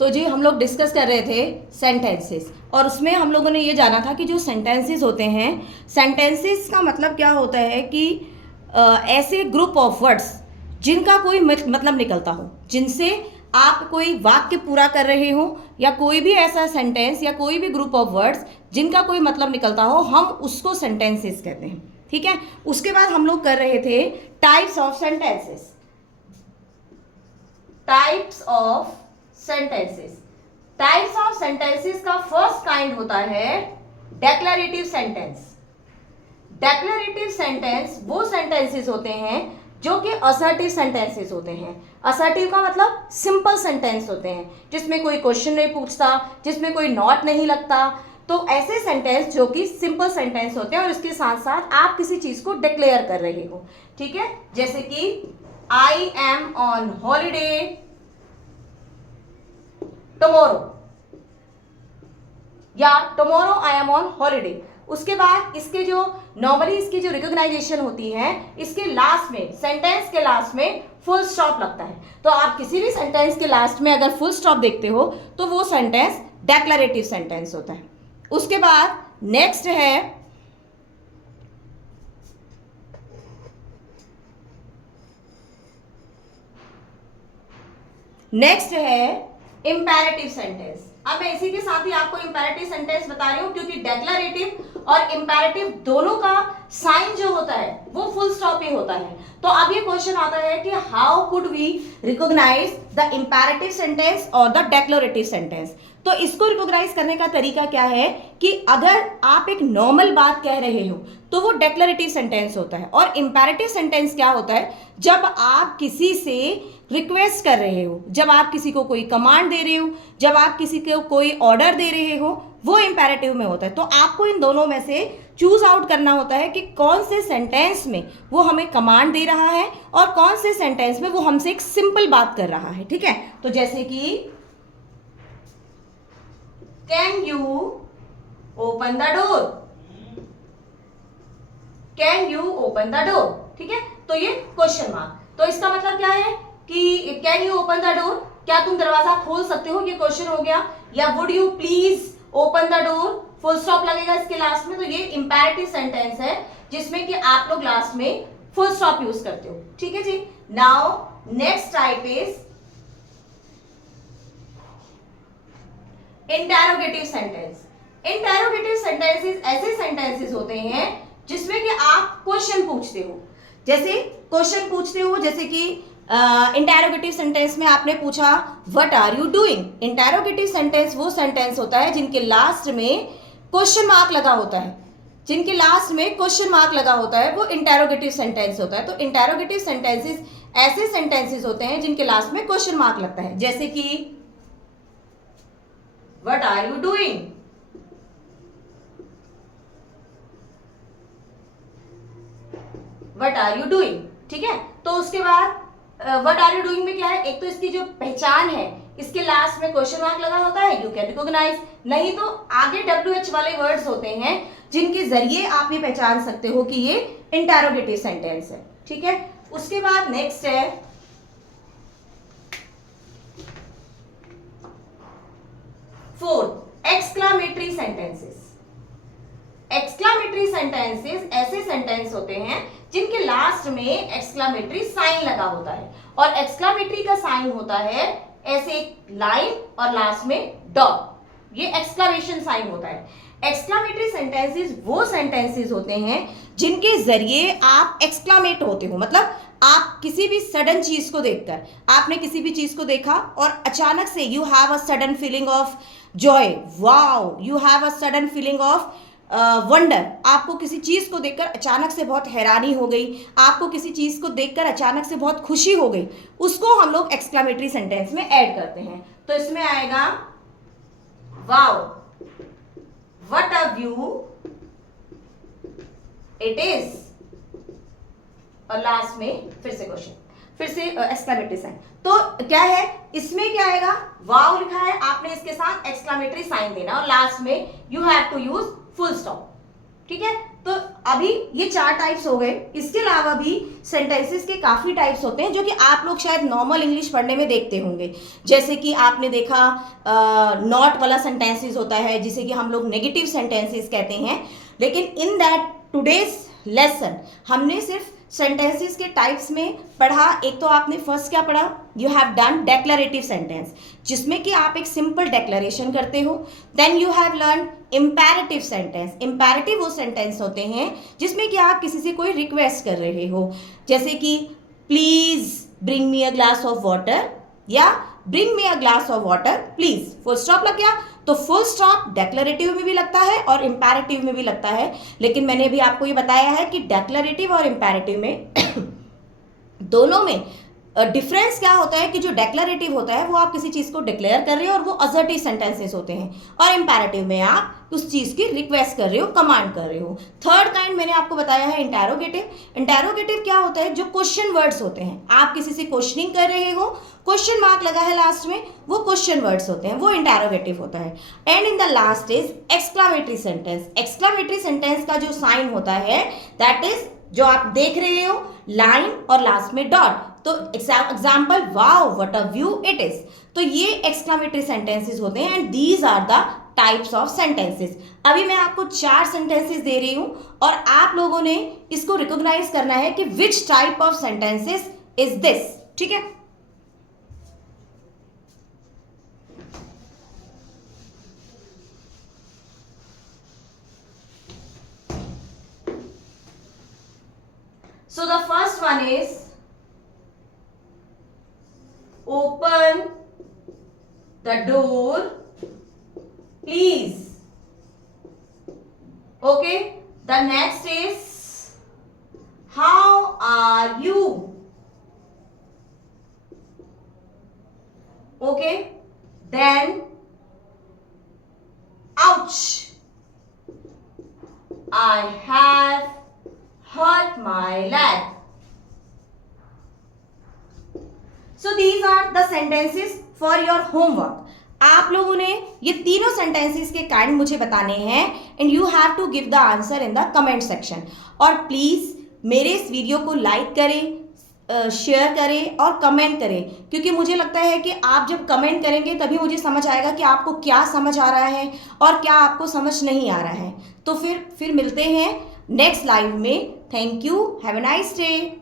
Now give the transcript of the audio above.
तो जो हम लोग डिस्कस कर रहे थे सेंटेंसेस, और उसमें हम लोगों ने ये जाना था कि जो सेंटेंसेस होते हैं, सेंटेंसेस का मतलब क्या होता है कि ऐसे ग्रुप ऑफ वर्ड्स जिनका कोई मतलब निकलता हो, जिनसे आप कोई वाक्य पूरा कर रहे हो, या कोई भी ऐसा सेंटेंस या कोई भी ग्रुप ऑफ वर्ड्स जिनका कोई मतलब निकलता हो, हम उसको सेंटेंसेस कहते हैं। ठीक है। उसके बाद हम लोग कर रहे थे types of sentences. Types of sentences. Types of sentences का फर्स्ट काइंड होता है डेक्लरेटिव सेंटेंस। डेक्लरेटिव सेंटेंस वो सेंटेंसेस होते हैं जो कि असर्टिव सेंटेंसेस होते हैं। असर्टिव का मतलब सिंपल सेंटेंस होते हैं, जिसमें कोई क्वेश्चन नहीं पूछता, जिसमें कोई नॉट नहीं लगता। तो ऐसे सेंटेंस जो कि सिंपल सेंटेंस होते हैं और इसके साथ साथ आप किसी चीज को डिक्लेयर कर रहे हो। ठीक है। जैसे कि I am on holiday tomorrow, या tomorrow I am on holiday. उसके बाद इसके जो नॉर्मली इसकी जो रिकॉग्नाइजेशन होती है, इसके लास्ट में, सेंटेंस के लास्ट में फुल स्टॉप लगता है। तो आप किसी भी सेंटेंस के लास्ट में अगर फुल स्टॉप देखते हो तो वो सेंटेंस डेक्लरेटिव सेंटेंस होता है। उसके बाद नेक्स्ट है इंपैरेटिव सेंटेंस। अब मैं इसी के साथ ही आपको इंपैरेटिव सेंटेंस बता रही हूं, क्योंकि डेक्लरेटिव और इंपैरेटिव दोनों का साइन जो होता है वो फुल स्टॉप ही होता है। तो अब ये क्वेश्चन आता है कि how could we recognise the imperative sentence और द डेक्लरेटिव सेंटेंस। तो इसको रिकॉग्नाइज करने का तरीका क्या है कि अगर आप एक नॉर्मल बात कह रहे हो तो वो डेक्लरेटिव सेंटेंस होता है, और इंपैरेटिव सेंटेंस क्या होता है, जब आप किसी से रिक्वेस्ट कर रहे हो, जब आप किसी को कोई कमांड दे रहे हो, जब आप किसी को कोई ऑर्डर दे रहे हो, वो इंपैरेटिव में होता है। तो आपको इन दोनों में से चूज आउट करना होता है कि कौन से सेंटेंस में वो हमें कमांड दे रहा है और कौन से सेंटेंस में वो हमसे एक सिंपल बात कर रहा है। ठीक है। तो जैसे कि can you open the door, can you open the door. ठीक है। तो ये क्वेश्चन मार्क, तो इसका मतलब क्या है कि can you open the door, क्या तुम दरवाजा खोल सकते हो, ये क्वेश्चन हो गया। या would you please open the door, full stop लगेगा इसके लास्ट में। तो ये इंपैरेटिव सेंटेंस है जिसमें कि आप लोग लास्ट में फुल स्टॉप यूज करते हो। ठीक है जी। Now next type is interrogative sentence. Interrogative sentences ऐसे सेंटेंसेस होते हैं जिसमें कि आप क्वेश्चन पूछते हो। जैसे कि इंटेरोगेटिव सेंटेंस में आपने पूछा what are you doing. Interrogative sentence वो सेंटेंस होता है जिनके लास्ट में क्वेश्चन मार्क लगा होता है, जिनके लास्ट में क्वेश्चन मार्क लगा होता है, वो इंटेरोगेटिव सेंटेंस होता है। तो इंटेरोगेटिव सेंटेंसेस ऐसे सेंटेंसेस होते हैं जिनके लास्ट में क्वेश्चन मार्क लगता है। जैसे कि what are you doing, what are you doing. ठीक है। तो उसके बाद व्हाट आर यू डूइंग में क्या है, एक तो इसकी जो पहचान है, इसके लास्ट में क्वेश्चन मार्क लगा होता है, यू कैन रिकॉग्नाइज। नहीं तो आगे WH वाले वर्ड्स होते हैं जिनके जरिए आप ये पहचान सकते हो कि ये इंटेरोगेटिव सेंटेंस है। ठीक है। उसके बाद नेक्स्ट है fourth, exclamatory sentences. Exclamatory sentences ऐसे सेंटेंस होते हैं जिनके लास्ट में एक्सक्लामेटरी साइन लगा होता है, और एक्सक्लामेटरी का साइन होता है ऐसे एक लाइन और लास्ट में डॉट, ये एक्सक्लामेशन साइन होता है। एक्सक्लामेटरी सेंटेंसेस वो सेंटेंसेस होते हैं जिनके जरिए आप एक्सक्लामेट होते हो, मतलब आप किसी भी सडन चीज को देखकर, आपने किसी भी चीज को देखा और अचानक से you have a sudden feeling of Joy, wow, you have a sudden feeling of wonder. आपको किसी चीज को देखकर अचानक से बहुत हैरानी हो गई, आपको किसी चीज को देखकर अचानक से बहुत खुशी हो गई, उसको हम लोग एक्सक्लामेटरी सेंटेंस में ऐड करते हैं। तो इसमें आएगा wow, what a view it is, और लास्ट में फिर से क्वेश्चन, फिर से एक्सक्लामेटरी साइन। तो क्या है इसमें, क्या आएगा, वाओ लिखा है, आपने इसके साथ एक्सक्लामेटरी साइन देना और लास्ट में you have to use full stop. ठीक है। तो अभी ये 4 टाइप्स हो गए। इसके अलावा भी सेंटेंसेस के काफ़ी टाइप्स होते हैं जो कि आप लोग शायद नॉर्मल इंग्लिश पढ़ने में देखते होंगे। जैसे कि आपने देखा नॉट वाला सेंटेंसेस होता है जिसे कि हम लोग नेगेटिव सेंटेंसेस कहते हैं। लेकिन इन दैट टुडेज लेसन हमने सिर्फ सेंटेंसेस के टाइप्स में पढ़ा। एक तो आपने फर्स्ट क्या पढ़ा, you have done declarative sentence जिसमें कि आप एक सिंपल डेक्लरेशन करते हो। Then you have learn imperative sentence. Imperative वो सेंटेंस होते हैं जिसमें कि आप किसी से कोई रिक्वेस्ट कर रहे हो, जैसे कि please bring me a glass of water या bring me a glass of water please. Full stop लग गया। तो फुल स्टॉप डेक्लरेटिव में भी लगता है और इम्पेरेटिव में भी लगता है। लेकिन मैंने भी आपको ये बताया है कि डेक्लरेटिव और इम्पेरेटिव में दोनों में डिफरेंस क्या होता है कि जो डेक्लरेटिव होता है वो आप किसी चीज़ को डिक्लेयर कर रहे हो और वो असर्टिव सेंटेंसेस होते हैं, और इम्पेरेटिव में आप उस चीज़ की रिक्वेस्ट कर रहे हो, कमांड कर रहे हो। थर्ड काइंड मैंने आपको बताया है इंटेरोगेटिव। इंटेरोगेटिव क्या होता है, जो क्वेश्चन वर्ड्स होते हैं, आप किसी से क्वेश्चनिंग कर रहे हो, क्वेश्चन मार्क लगा है लास्ट में, वो क्वेश्चन वर्ड्स होते हैं, वो इंटेरोगेटिव होता है। And in the last is exclamatory sentence. Exclamatory sentence का जो साइन होता है दैट इज जो आप देख रहे हो लाइन और लास्ट में डॉट, तो example wow what a view it is. तो ये एक्सक्लामेटरी सेंटेंसेस होते हैं and these are the types of sentences. अभी मैं आपको 4 सेंटेंसेस दे रही हूं और आप लोगों ने इसको रिकॉग्नाइज करना है कि which type of sentences is this. ठीक है, so the first one is open the door please. Okay, the next is how are you. Okay, then ouch, I have hurt my leg. So these are the sentences for your homework. आप लोगों ने ये तीनों sentences के kind मुझे बताने हैं and you have to give the answer in the comment section. और प्लीज मेरे इस वीडियो को लाइक करें, शेयर करें और कमेंट करें, क्योंकि मुझे लगता है कि आप जब कमेंट करेंगे तभी मुझे समझ आएगा कि आपको क्या समझ आ रहा है और क्या आपको समझ नहीं आ रहा है। तो फिर मिलते हैं नेक्स्ट लाइव में। Thank you, have a nice day.